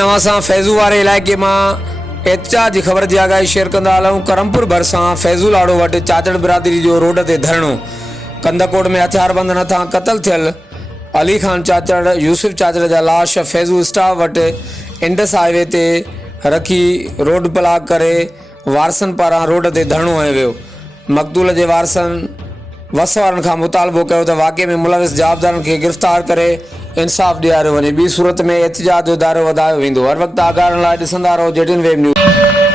नवां फैज़ू वारे इलाइक़े में एहतजाज की ख़बर जी आगाही शेयर कंदा हलूं। करमपुर भरिसां फैज़ू लाड़ो वटि चाचड़ बिरादरी जो रोड ते धरणो। कंदकोट में हथियारबंद नथां क़तल थियल अली खान चाचड़ यूसुफ चाचड़ जा लाश फैज़ू स्टाफ वटि इंडस हाईवे ते रखी रोड ब्लॉक करे वारसन पारां रोड ते धरणो हयो वियो। मक़तूल जे वारसनि वस वारनि खां मुतालबो कयो त वाक़े में मुलविस जवाबदारनि खे गिरफ़्तार करे इंसाफ़ ॾियारियो वञे। ॿी सूरत में एहतजाज जो दायरो वधायो वेंदो। हर वक़्तु आगाह लाइ ॾिसंदा रहो JTN वेब न्यूज़।